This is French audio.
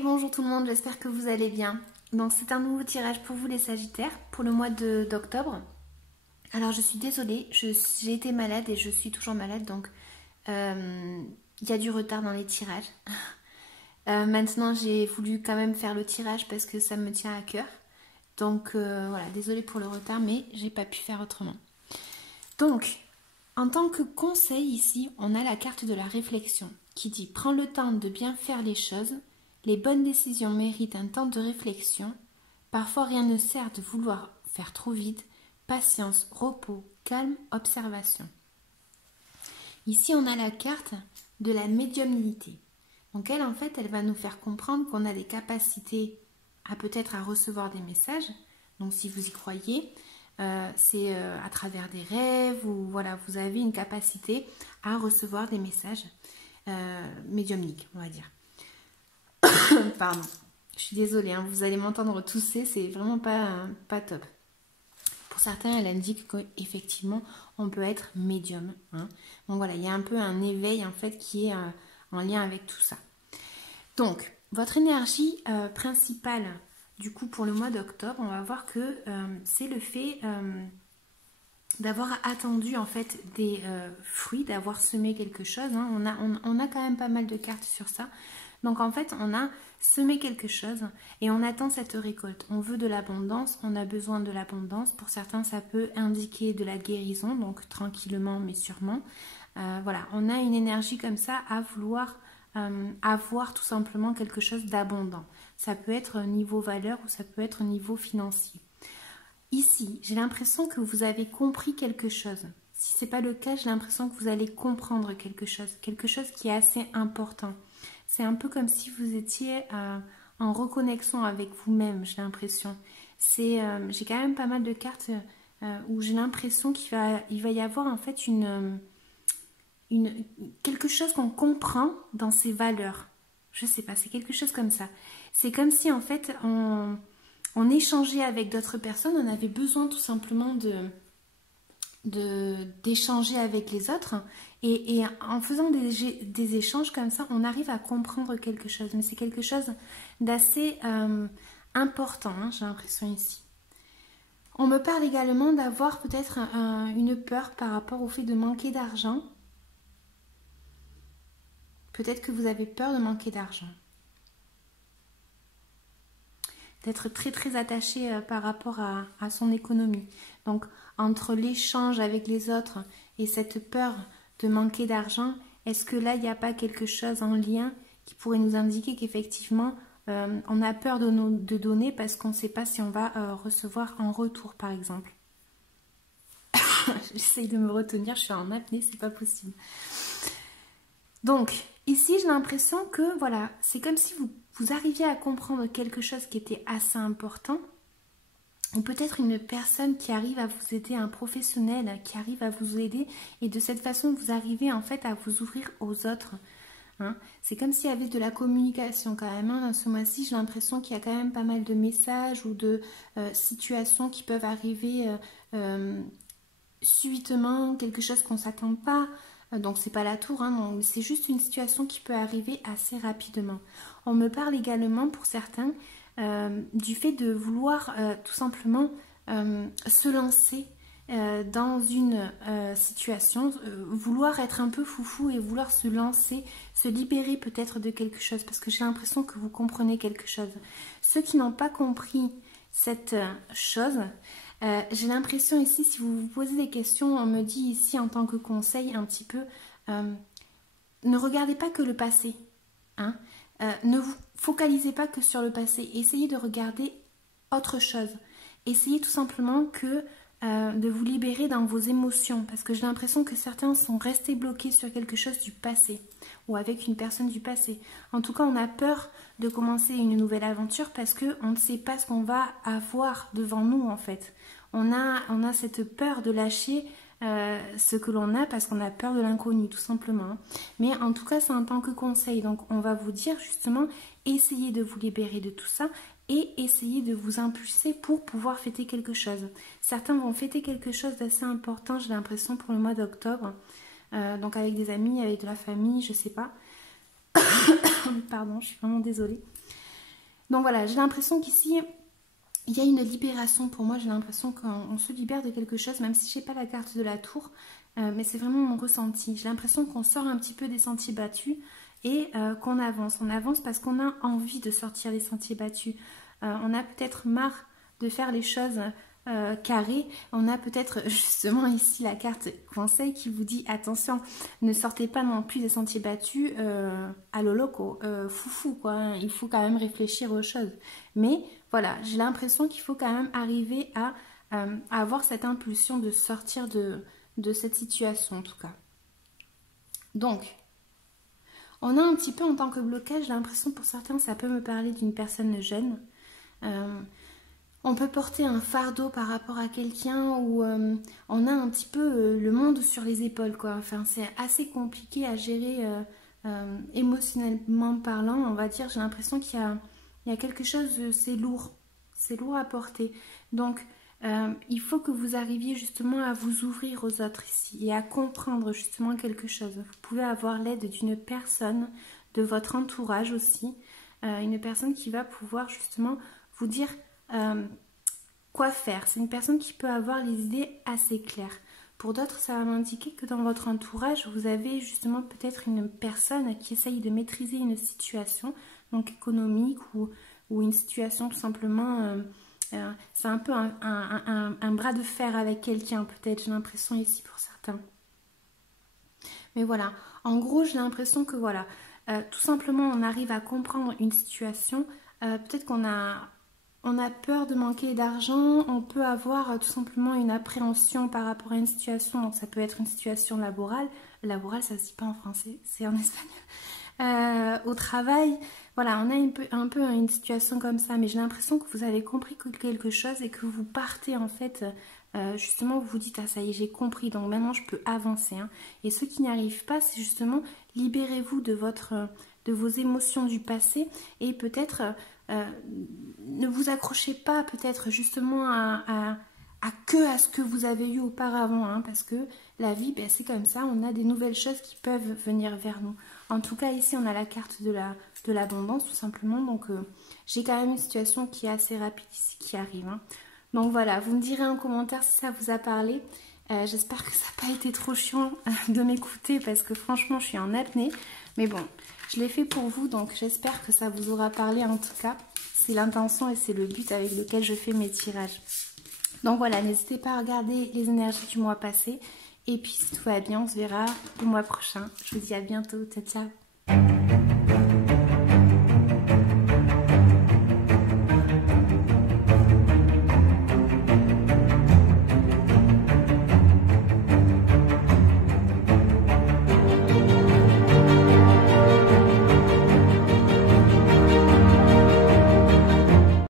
Et bonjour tout le monde, j'espère que vous allez bien. Donc c'est un nouveau tirage pour vous les Sagittaires pour le mois d'octobre. Alors je suis désolée, j'ai été malade et je suis toujours malade, donc il y a du retard dans les tirages. Maintenant j'ai voulu quand même faire le tirage parce que ça me tient à cœur. Donc voilà, désolée pour le retard, mais j'ai pas pu faire autrement. Donc, en tant que conseil ici, on a la carte de la réflexion qui dit « Prends le temps de bien faire les choses, les bonnes décisions méritent un temps de réflexion, parfois rien ne sert de vouloir faire trop vite, patience, repos, calme, observation. » Ici, on a la carte de la médiumnité. Donc elle, en fait, elle va nous faire comprendre qu'on a des capacités à peut-être à recevoir des messages. Donc si vous y croyez, c'est à travers des rêves ou voilà, vous avez une capacité à recevoir des messages médiumniques, on va dire. Pardon, je suis désolée, hein, vous allez m'entendre tousser, c'est vraiment pas top. Pour certains, elle indique qu'effectivement, on peut être médium. Hein. Donc voilà, il y a un peu un éveil en fait qui est en lien avec tout ça. Donc, votre énergie principale, du coup, pour le mois d'octobre, on va voir que c'est le fait d'avoir attendu en fait des fruits, d'avoir semé quelque chose. Hein. On a quand même pas mal de cartes sur ça. Donc en fait, on a semé quelque chose et on attend cette récolte. On veut de l'abondance, on a besoin de l'abondance. Pour certains, ça peut indiquer de la guérison, donc tranquillement mais sûrement. Voilà, on a une énergie comme ça à vouloir avoir tout simplement quelque chose d'abondant. Ça peut être niveau valeur ou ça peut être niveau financier. Ici, j'ai l'impression que vous avez compris quelque chose. Si ce n'est pas le cas, j'ai l'impression que vous allez comprendre quelque chose qui est assez important. C'est un peu comme si vous étiez en reconnexion avec vous-même, j'ai l'impression. J'ai quand même pas mal de cartes où j'ai l'impression qu'il va y avoir en fait quelque chose qu'on comprend dans ses valeurs. Je sais pas, c'est quelque chose comme ça. C'est comme si en fait on échangeait avec d'autres personnes, on avait besoin tout simplement d'échanger avec les autres et en faisant des échanges comme ça, on arrive à comprendre quelque chose. Mais c'est quelque chose d'assez important, hein, j'ai l'impression ici. On me parle également d'avoir peut-être une peur par rapport au fait de manquer d'argent. Peut-être que vous avez peur de manquer d'argent. D'être très très attaché par rapport à son économie. Donc entre l'échange avec les autres et cette peur de manquer d'argent, est-ce que là il n'y a pas quelque chose en lien qui pourrait nous indiquer qu'effectivement on a peur de donner parce qu'on ne sait pas si on va recevoir en retour par exemple. J'essaye de me retenir, je suis en apnée, c'est pas possible. Donc ici j'ai l'impression que voilà, c'est comme si vous arriviez à comprendre quelque chose qui était assez important, ou peut-être une personne qui arrive à vous aider, un professionnel qui arrive à vous aider, et de cette façon vous arrivez en fait à vous ouvrir aux autres. Hein. C'est comme s'il y avait de la communication quand même. Hein. Dans ce mois-ci, j'ai l'impression qu'il y a quand même pas mal de messages ou de situations qui peuvent arriver subitement, quelque chose qu'on ne s'attend pas. Donc c'est pas la tour, hein, c'est juste une situation qui peut arriver assez rapidement. On me parle également pour certains du fait de vouloir tout simplement se lancer dans une situation, vouloir être un peu foufou et vouloir se lancer, se libérer peut-être de quelque chose, parce que j'ai l'impression que vous comprenez quelque chose. Ceux qui n'ont pas compris cette chose, j'ai l'impression ici, si vous vous posez des questions, on me dit ici en tant que conseil un petit peu, ne regardez pas que le passé, hein, ne vous focalisez pas que sur le passé, essayez de regarder autre chose, essayez tout simplement que de vous libérer dans vos émotions, parce que j'ai l'impression que certains sont restés bloqués sur quelque chose du passé, ou avec une personne du passé. En tout cas, on a peur de commencer une nouvelle aventure parce qu'on ne sait pas ce qu'on va avoir devant nous en fait. On a cette peur de lâcher ce que l'on a parce qu'on a peur de l'inconnu tout simplement. Mais en tout cas, c'est en tant que conseil. Donc on va vous dire justement, essayez de vous libérer de tout ça et essayez de vous impulser pour pouvoir fêter quelque chose. Certains vont fêter quelque chose d'assez important, j'ai l'impression, pour le mois d'octobre. Donc avec des amis, avec de la famille, je sais pas. Pardon, je suis vraiment désolée. Donc voilà, j'ai l'impression qu'ici, il y a une libération pour moi. J'ai l'impression qu'on se libère de quelque chose, même si je n'ai pas la carte de la tour. Mais c'est vraiment mon ressenti. J'ai l'impression qu'on sort un petit peu des sentiers battus et qu'on avance. On avance parce qu'on a envie de sortir des sentiers battus. On a peut-être marre de faire les choses carrées. On a peut-être justement ici la carte conseil qui vous dit attention, ne sortez pas non plus des sentiers battus à loloco, foufou quoi. Hein. Il faut quand même réfléchir aux choses. Mais voilà, j'ai l'impression qu'il faut quand même arriver à avoir cette impulsion de sortir de cette situation en tout cas. Donc, on a un petit peu en tant que blocage, j'ai l'impression pour certains ça peut me parler d'une personne jeune. On peut porter un fardeau par rapport à quelqu'un où on a un petit peu le monde sur les épaules quoi. Enfin, c'est assez compliqué à gérer émotionnellement parlant, on va dire. J'ai l'impression qu'il y a quelque chose, c'est lourd à porter. Donc, il faut que vous arriviez justement à vous ouvrir aux autres ici et à comprendre justement quelque chose. Vous pouvez avoir l'aide d'une personne, de votre entourage aussi, une personne qui va pouvoir justement vous dire quoi faire. C'est une personne qui peut avoir les idées assez claires. Pour d'autres, ça va m'indiquer que dans votre entourage, vous avez justement peut-être une personne qui essaye de maîtriser une situation, donc économique ou une situation tout simplement... c'est un peu un bras de fer avec quelqu'un, peut-être, j'ai l'impression ici pour certains. Mais voilà, en gros, j'ai l'impression que voilà, tout simplement, on arrive à comprendre une situation. Peut-être qu'on a peur de manquer d'argent, on peut avoir tout simplement une appréhension par rapport à une situation, donc ça peut être une situation laborale. Laborale, ça ne se dit pas en français, c'est en espagnol. Au travail, voilà, on a un peu une situation comme ça, mais j'ai l'impression que vous avez compris quelque chose et que vous partez en fait, justement, vous vous dites, ah ça y est, j'ai compris, donc maintenant je peux avancer. Hein. Et ceux qui n'y arrivent pas, c'est justement, libérez-vous de vos émotions du passé et peut-être ne vous accrochez pas peut-être justement à ce que vous avez eu auparavant, hein, parce que la vie, ben, c'est comme ça, on a des nouvelles choses qui peuvent venir vers nous. En tout cas, ici, on a la carte de l'abondance, tout simplement, donc j'ai quand même une situation qui est assez rapide ici, qui arrive. Hein. Donc voilà, vous me direz en commentaire si ça vous a parlé. J'espère que ça n'a pas été trop chiant de m'écouter, parce que franchement, je suis en apnée. Mais bon, je l'ai fait pour vous, donc j'espère que ça vous aura parlé en tout cas. C'est l'intention et c'est le but avec lequel je fais mes tirages. Donc voilà, n'hésitez pas à regarder les énergies du mois passé. Et puis si tout va bien, on se verra le mois prochain. Je vous dis à bientôt. Ciao, ciao.